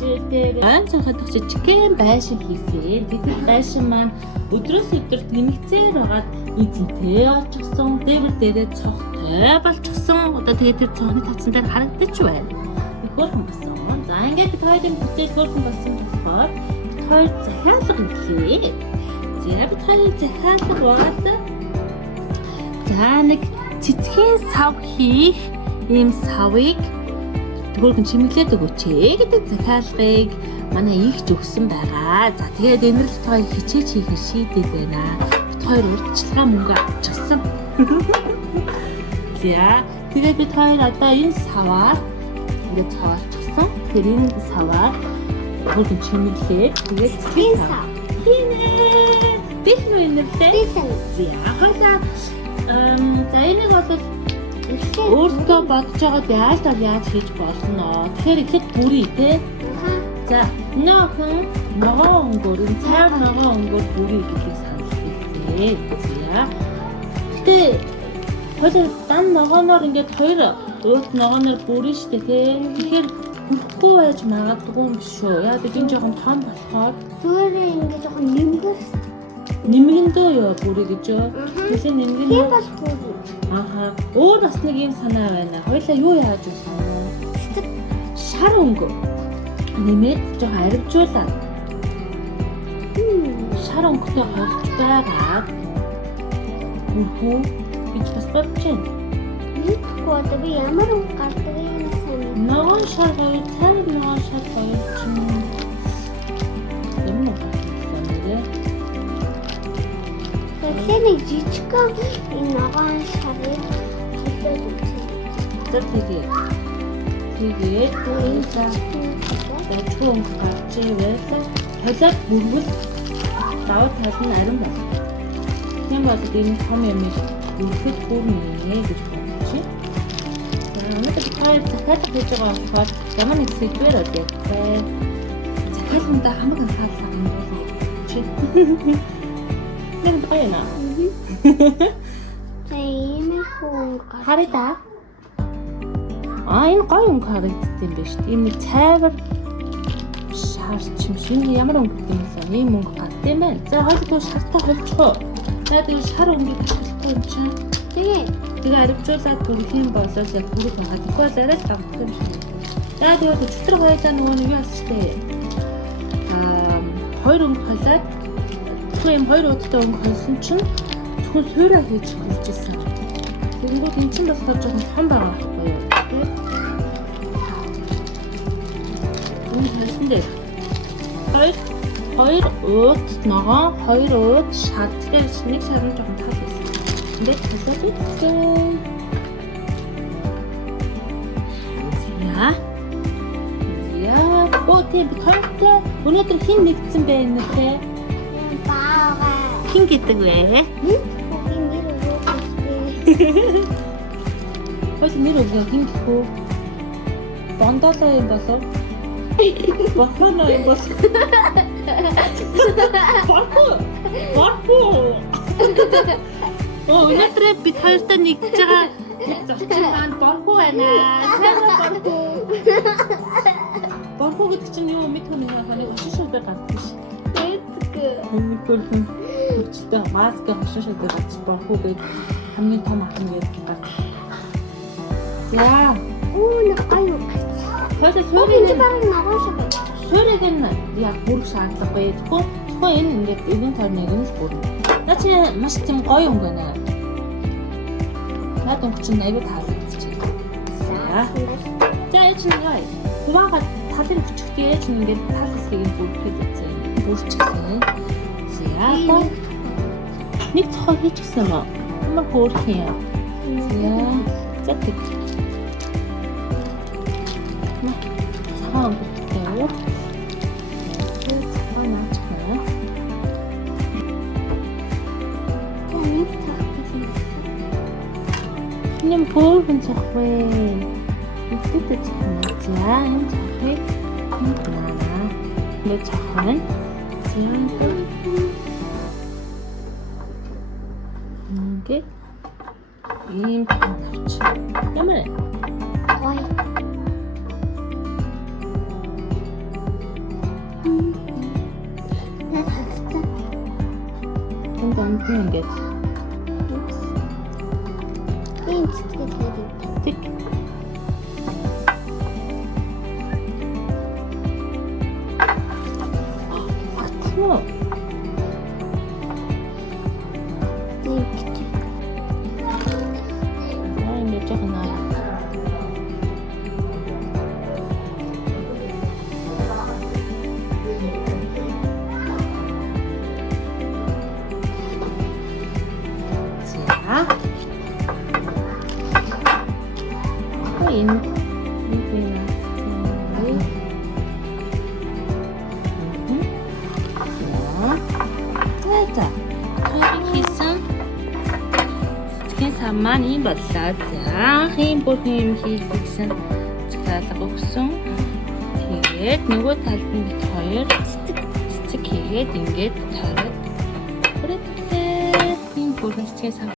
хичээлээр цанхадах жижигхэн байшин хийсэн. Тэгэхээр байшин маань өдрөөс өдөрт нэмэгцээр байгаад эзэнтэй олчихсон. Дээвэр дээрээ цогтой болчихсон. Одоо тэгээд тэр цогны тавцан дээр харагдаж байна. Их хөөрхөн болсон. За ингээд бид хоёрын бүтээл хөөрхөн болсон болохоор бид хоёр захиалга хийлээ. За бид хоёр захиалга бол за нэг цэцгийн сав хийх ийм савыг хөргөн чимэглээд өгөөч гэдэг захиалгыг манай ийгч өгсөн байгаа. За тэгээд энэрлэг хоёр хичээж хийхээр шийдээд байна. Бид хоёр урьдчилгаа мөнгө авчихсан. За тэгээд бид хоёр одоо энэ саваар ингээд цаашчихсан. Тэгэхээр энэ саваар хөргөн чимэглээд тэгээд цэцгийн сав. Хийнэ. Бид нөө энэрлээ. За хойлоо за энийг бол өөртөө бодож байгаад яаж хийж болно. Тэгэхээр ихэд бүрий те. За ногоон өнгөөр цайг ногоон өнгөөр бүрий гэдгийг санал хийлээ. За. Гэтэ хоёул дан ногооноор ингээд хоёр өөд ногооноор бүрий штэ те. Тэгэхээр бүхгүй байж магадгүй юм биш үү? Яа гэдэг энэ жоохон том болохоор зүгээр ингээд жоохон нэмгэндөө ёо бүрий гэж юу? Тэсээ нэмгэн. Тийм бол бүрий. Аха. Өөр бас нэг юм санаа байна. Хоёлаа юу яаж үзсэн бэ? Шар өнгө нэмээд жоо аривжуулаад. Шар өнгөтэй холж байгаад үхүү гэж бас бодож байна. Мэдгүй одоо би ямар өнгө гардаг юм сайн. Ногоон шар хоёр, цайг ногоон шар хоёр чинь юм уу? Тэгэхээр нэг жижигхэн энэ ногоон шарыг хэлээд үзье. Тэгээд энэ зачгүй өнгө гарч ивэл толиод бүргэл даваа тал нь арин байна. Тийм бол энэ том юм бүргэл бүрнэ гэж бодож байна. За өнөөдөр хоёр захиалга хийж байгаа болохоор ямар нэг сэдвээр одоо захиалгандаа хамаг анхаарлаа хандуулж байна. Нэг байна. Энэ хүн хараа. Энэ гоё өнгө харагддаг юм байна шүү дээ. Энэ нэг цайвар шаарч юм шиг ямар өнгө юм бэ? Ийм өнгө гадаг юм байна. За хоёул шартай холчихоо. За тэгээд шар өнгөийг ашиглахгүй юм чинь. Тэгээ аривжуулаад бүрэх юм болол яг бүрэх байгаа. Тэгэхгүй бол арай л давтдаг юм шиг. За тэгээд өчтөр хоёулаа нөгөө нэг яасан шүү дээ. Хоёр өнгө холиад юм хоёр удаа өнгө холсон чинь зөвхөн суураа хийж холжсэн. Тэгэнгүүт эн чинь болохоор жоохон том байгаа байхгүй юу? Өнгө холсон дээр хоёр ууд ногоон, хоёр ууд шар. Тэгэхээр нэг шар нь жоохон тал байсан. Ингээд холиод үзсэн. Яа, тийм томтой өнөөдөр хин нэгдсэн байна те? Хин гэдэг вэ? Хөөс нэр өгөө хин гэхүү? Бондолоо юм болов? Бохоно юм болов? Борхоо! Өнөөдөр бид хоёртой нэгдэж байгаа зочин маань борхоо байна. Борхоо гэдэг чинь юу мэдгүй нэг хошин шүдэ гардаг ш. Нэг хөрхөн хүчтэй маск хошин шүдэ гарч борхоо гэдэг хамгийн том ахын гэдэг гардаг. За. Нэг гоё. Хоёул суурийг ногоон шар. Суурийг нь яг бүрэх шаардлагагүй. Зөвхөн энэ ингээд эвэн тойрныг нь л бүрнэ. Наа чи маш тийм гоё өнгө байна. Наад өнгө чинь аягүй таалагдчих. За яа чинь яа. Хуваагаад талын хүчтэй чинь ингээд тал хэсгийг нь бүртгэж үзье. Бүрчихлээ. За. Нэг цохол хийчихсэн мө. Ямар хөөрх юм. За тэг. Цаан бүртгэв. Нэм хөөрхөн цохвэ. Итгэдэг цохно. За энэ цохыг наа. Нэг цохоо. Ингээд ийм тавч. Ямар гоё. энд нь ингээд Энэ цэцгээд хийдэг. тэг. Хөө. Энэ гэж. Ингээд жоохон аа. 자. 자, хийсэн цэцгийн сам маань ийм боллоо. За, ийм бүрхэн юм хийлгэсэн цэцгэлэг өгсөн. Тэгээд нөгөө талд нь бит хоёр цэцэг хийгээд ингээд тойроод. Бүрэтээ ийм бүрхэн цэцгийн сам